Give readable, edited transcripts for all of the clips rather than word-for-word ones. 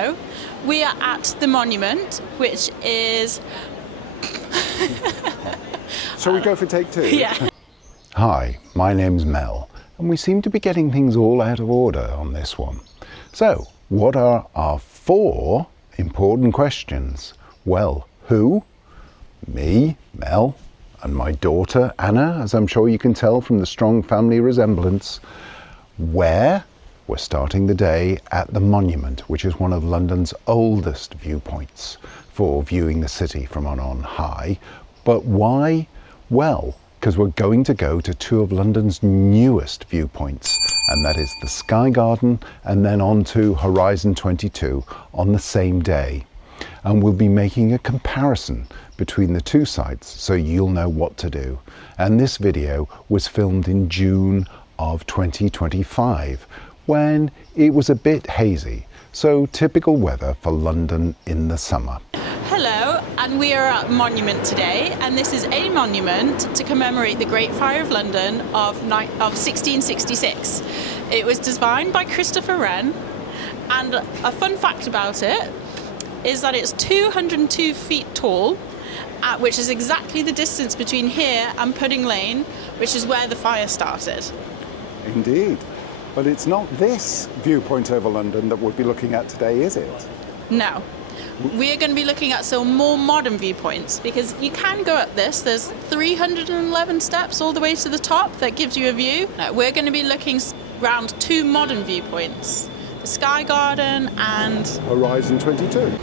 Hello, we are at the monument, which is... Shall we go for take two? Yeah. Hi, my name's Mel, and we seem to be getting things all out of order on this one. So, what are our 4 important questions? Well, who? Me, Mel, and my daughter Anna, as I'm sure you can tell from the strong family resemblance. Where? We're starting the day at the monument, which is one of London's oldest viewpoints for viewing the city from on high. But why? Well, because we're going to go to 2 of London's newest viewpoints, and that is the Sky Garden and then on to Horizon 22 on the same day. And we'll be making a comparison between the 2 sites so you'll know what to do. And this video was filmed in June of 2025 when it was a bit hazy. So typical weather for London in the summer. Hello, and we are at Monument today, and this is a monument to commemorate the Great Fire of London of 1666. It was designed by Christopher Wren, and a fun fact about it is that it's 202 feet tall, which is exactly the distance between here and Pudding Lane, which is where the fire started. Indeed. But it's not this viewpoint over London that we'll be looking at today, is it? No. We're going to be looking at some more modern viewpoints, because you can go up this. There's 311 steps all the way to the top that gives you a view. We're going to be looking around 2 modern viewpoints, the Sky Garden and Horizon 22.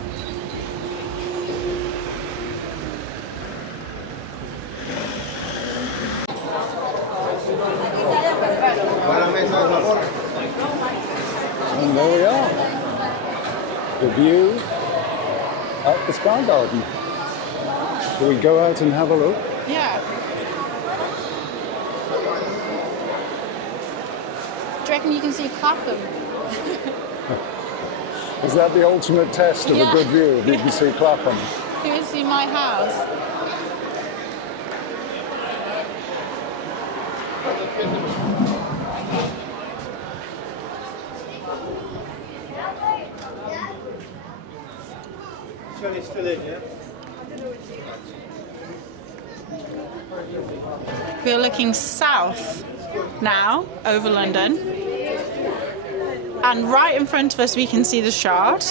And there we are, the view at the Sky Garden. Shall we go out and have a look? yeah. Do you reckon you can see Clapham? Is that the ultimate test of a good view, if you can see Clapham? You can see my house. Still in, yeah? We're looking south now over London, and right in front of us we can see the Shard,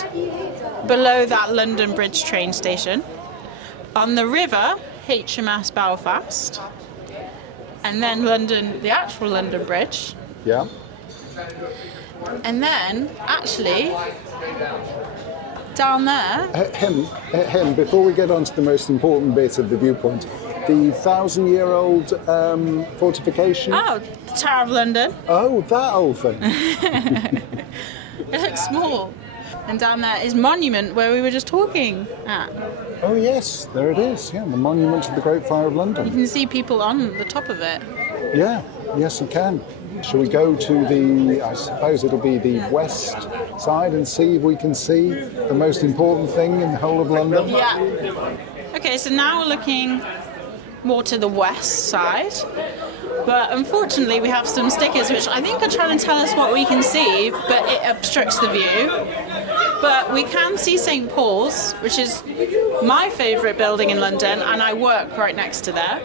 below that London Bridge train station, on the river HMS Belfast, and then London, the actual London Bridge. Yeah. And then actually down there, Him, before we get on to the most important bit of the viewpoint, the 1,000-year-old fortification. oh, the Tower of London. Oh, that old thing. It looks small. And down there is Monument, where we were just talking at. Oh yes, there it is. Yeah, the monument to the Great Fire of You London. can see people on the top of it. Yeah, yes you can. Shall we go to the, I suppose it'll be the west side, and see if we can see the most important thing in the whole of London? Yeah. Okay, so now we're looking more to the west side. But unfortunately we have some stickers which I think are trying to tell us what we can see, but it obstructs the view. But we can see St. Paul's, which is my favourite building in London, and I work right next to there.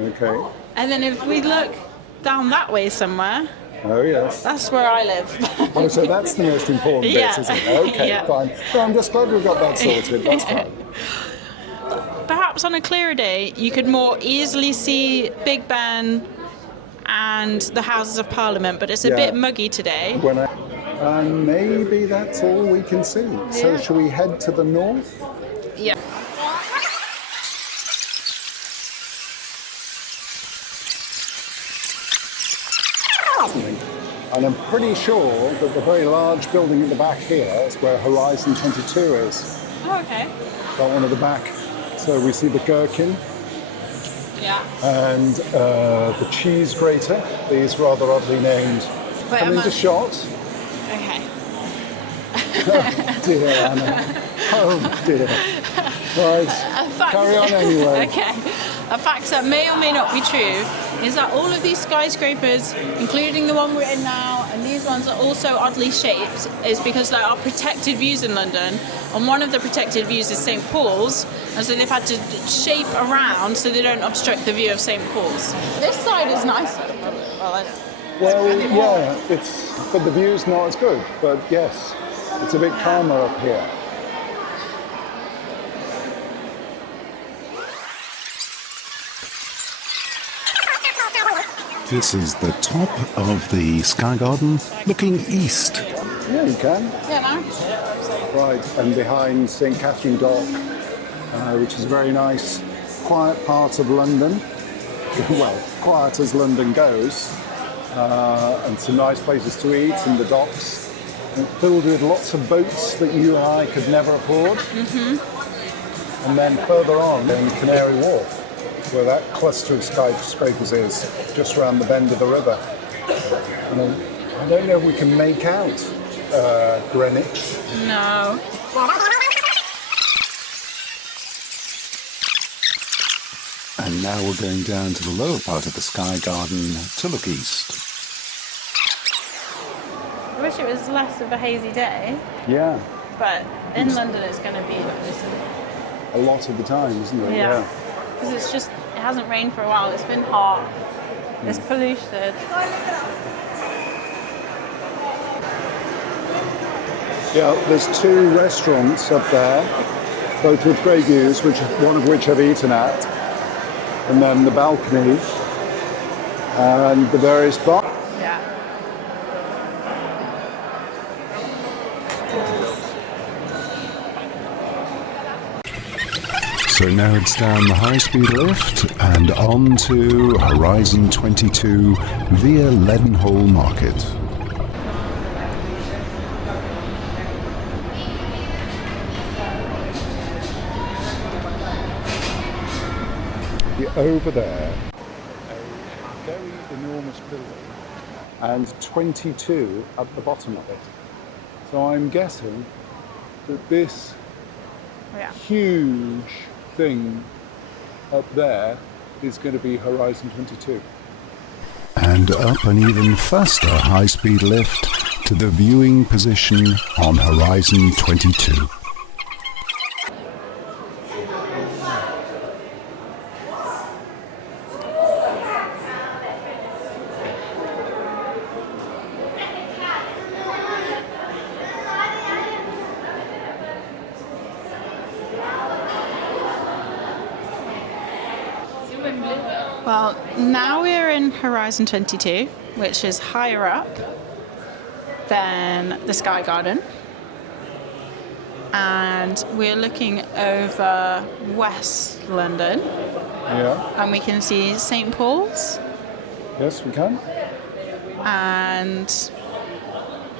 Okay. And then if we look down that way somewhere, Oh yes. that's where I live. Oh, so that's the most important bit, Yeah. isn't it? Okay, Yeah. fine. Well, I'm just glad we got that sorted. That's fine. Perhaps on a clearer day you could more easily see Big Ben and the Houses of Parliament, but it's a Yeah. bit muggy today. And maybe that's all we can see. So shall we head to the north? Yeah. And I'm pretty sure that the very large building at the back here is where Horizon 22 is. Oh, okay. That one at the back. So we see the gherkin Yeah. and the cheese grater, these rather oddly named, Wait, come into shot. Okay. Oh dear, Anna. Oh dear. Right, carry on anyway. Okay. A fact that may or may not be true is that all of these skyscrapers, including the one we're in now And these ones are also oddly shaped, is because there are protected views in London, and one of the protected views is St Paul's, and so they've had to shape around so they don't obstruct the view of St Paul's. This side is nicer. Well, yeah, but the view's not as good. But yes, it's a bit calmer up here. This is the top of the Sky Garden, looking east. Yeah, you can. Yeah, nice. Right, and behind St Catherine Dock, which is a very nice, quiet part of London. Well, quiet as London goes. And some nice places to eat in the docks. And filled with lots of boats that you and I could never afford. Mm-hmm. And then further on in Canary Wharf, where that cluster of skyscrapers is, just around the bend of the river. And I don't know if we can make out Greenwich. No. And now we're going down to the lower part of the Sky Garden to look east. I wish it was less of a hazy day, Yeah, but in London it's going to be a lot of the time, isn't it? Yeah. Because it hasn't rained for a while, it's been hot, it's polluted. Yeah, there's two restaurants up there, both with great views, one of which I've eaten at, and then the balcony and the various bars. Yeah. So now it's down the high-speed lift and on to Horizon 22 via Leadenhall Market. Over there, a very enormous building, and 22 at the bottom of it. So I'm guessing that this huge thing up there is going to be Horizon 22. And up an even faster high-speed lift to the viewing position on Horizon 22. Well, now we're in Horizon 22, which is higher up than the Sky Garden. And we're looking over West London. Yeah. And we can see St Paul's. Yes, we can. And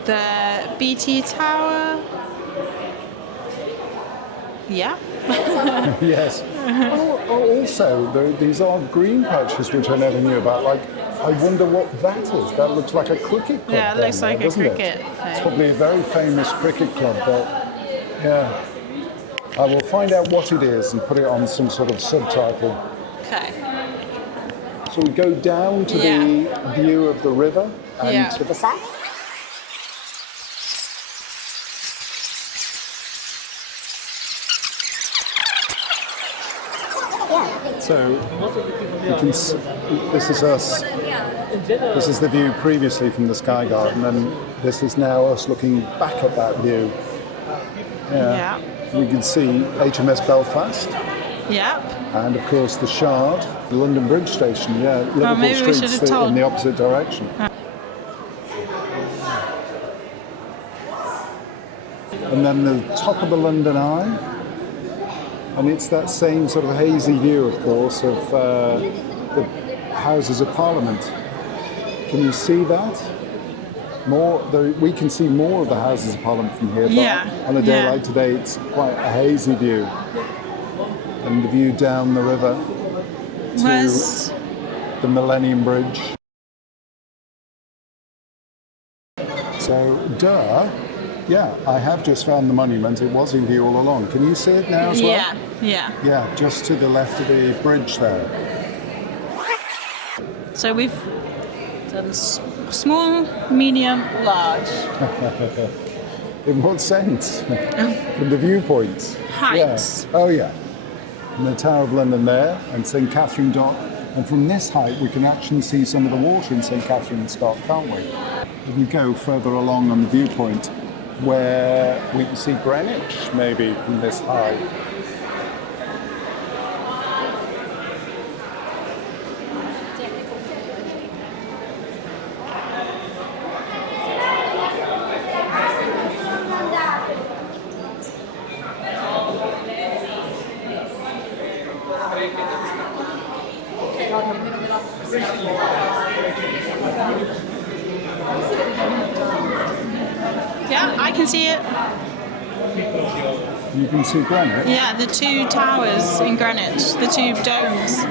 the BT Tower. Yeah. Yes. Also, these are green patches which I never knew about. Like, I wonder what that is. That looks like a cricket club. Yeah, it looks like a cricket thing. It's probably a very famous cricket club, but yeah. I will find out what it is and put it on some sort of subtitle. Okay. So we go down to the view of the river and to the south. So you can see, this is us. This is the view previously from the Sky Garden, and this is now us looking back at that view. Yeah. We can see HMS Belfast. Yep. And of course the Shard, the London Bridge Station. Yeah, Liverpool maybe we Street's should have told. in the opposite direction. And then the top of the London Eye. And it's that same sort of hazy view, of course, of the Houses of Parliament. Can you see that? We can see more of the Houses of Parliament from here, but on a day like today, it's quite a hazy view. And the view down the river to the Millennium Bridge. So, yeah, I have just found the monument. It was in view all along. Can you see it now as well? Yeah. Yeah, just to the left of the bridge there. So we've Small, medium, large. In what sense? From the viewpoints? Heights. Yeah. Oh, yeah. And the Tower of London there, and St Catherine Dock. And from this height, we can actually see some of the water in St Catherine's Dock, can't we? If we go further along on the viewpoint, where we can see Greenwich, maybe, from this height. Yeah, I can see it. You can see Greenwich. Yeah, the two towers in Greenwich, the two domes.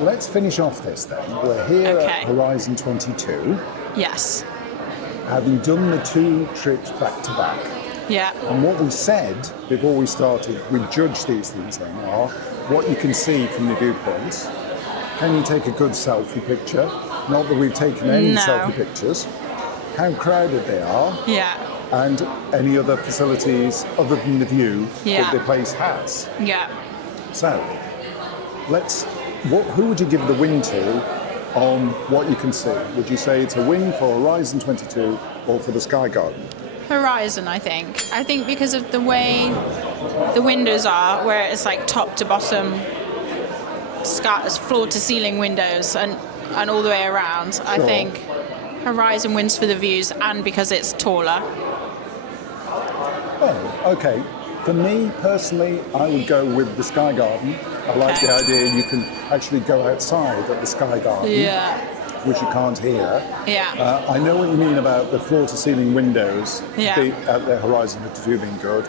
Let's finish off this then. We're here Okay. at Horizon 22, Yes. having done the two trips back to back. Yeah. And what we said before we started, we judged these things then, are what you can see from the viewpoints. Can you take a good selfie picture? Not that we've taken any No. selfie pictures. How crowded they are, Yeah. and any other facilities other than the view Yeah. that the place has. Yeah. So, who would you give the win to on what you can see? Would you say it's a win for Horizon 22 or for the Sky Garden? Horizon, I think. I think because of the way the windows are, where it's like top to bottom, floor to ceiling windows, and all the way around. I Sure. think Horizon wins for the views, and because it's taller. Oh, okay. For me personally, I would go with the Sky Garden. I like Okay. the idea you can actually go outside at the Sky Garden, Yeah. which you can't here. Yeah. I know what you mean about the floor-to-ceiling windows Yeah. at the Horizon 22 being good,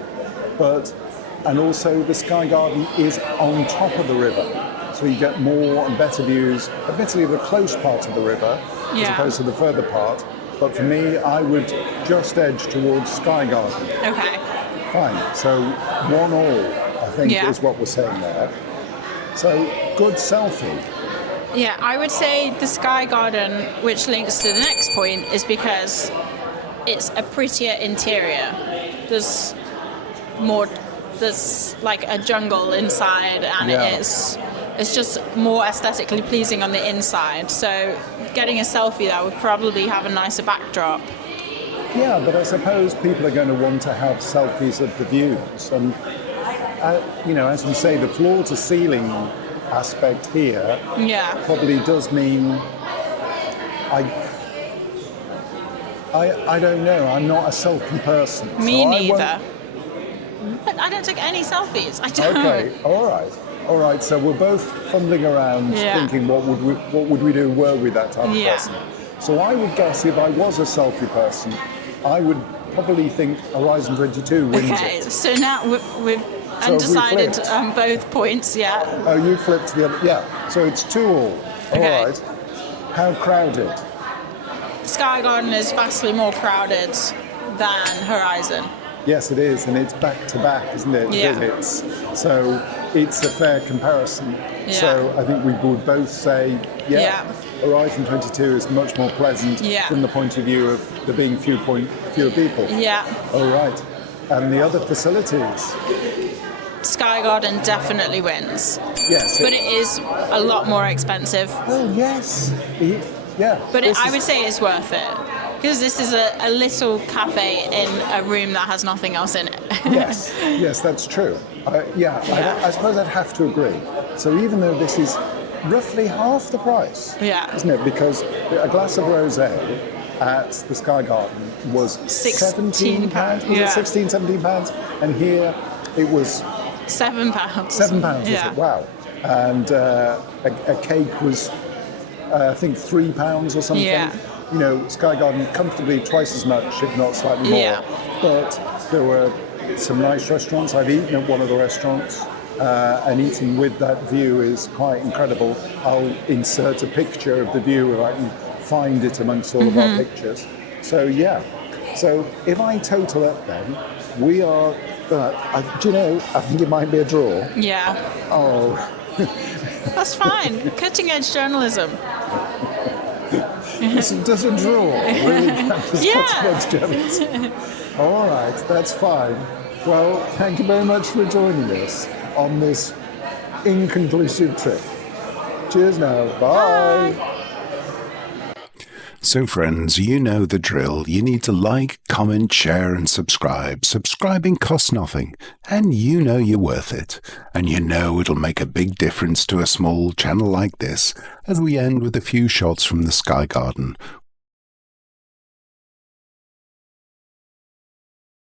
and also the Sky Garden is on top of the river, so you get more and better views, admittedly the close part of the river, as Yeah. opposed to the further part. But for me, I would just edge towards Sky Garden. Okay. Fine. So 1-1, I think, Yeah. is what we're saying there. So good selfie. Yeah, I would say the Sky Garden, which links to the next point, is because it's a prettier interior. There's like a jungle inside, and Yeah. it's just more aesthetically pleasing on the inside. So getting a selfie there would probably have a nicer backdrop. Yeah, but I suppose people are going to want to have selfies of the views. And, as you say, the floor-to-ceiling aspect here Yeah. probably does mean I don't know. I'm not a selfie person. Me so I won't- neither. But I don't take any selfies. I don't. Okay, all right. So we're both fumbling around, Yeah. thinking what would we do were we that type of Yeah. person. So I would guess if I was a selfie person, I would probably think Horizon 22 wins Okay, it. so now we've So we undecided flipped. on both points. Yeah. Oh, you flipped the other. Yeah. So it's 2-2. All Okay. right. How crowded? Sky Garden is vastly more crowded than Horizon. Yes, it is, and it's back to back, isn't it? Yeah. Visits. So it's a fair comparison. Yeah. So I think we would both say, Yeah. Horizon 22 is much more pleasant Yeah. from the point of view of there being fewer people. Yeah. All right. And the other facilities? Sky Garden definitely wins, Yes. but it is a lot more expensive. Oh, yes. Yeah. But this I is- would say it's worth it because this is a little cafe in a room that has nothing else in it. Yes, that's true. Yeah. I suppose I'd have to agree. So even though this is roughly half the price, Yeah. isn't it? Because a glass of rosé at the Sky Garden was £16. £17. Was Yeah. it 16, £17? And here it was £7. £7. Was Yeah. it? Wow. And a cake was, I think, £3 or something. Yeah. Sky Garden comfortably twice as much, if not slightly more. Yeah. But there were some nice restaurants. I've eaten at one of the restaurants, and eating with that view is quite incredible. I'll insert a picture of the view if I can find it amongst all of our pictures. So yeah. So if I total up, then we are. I think it might be a draw. Yeah. Oh. That's fine. Cutting edge journalism. Does a draw really count as Yeah. much jealous? All right, that's fine. Well, thank you very much for joining us on this inconclusive trip. Cheers now. Bye. So friends, you know the drill. You need to like, comment, share and subscribe. Subscribing costs nothing, and you know you're worth it. And you know it'll make a big difference to a small channel like this, as we end with a few shots from the Sky Garden,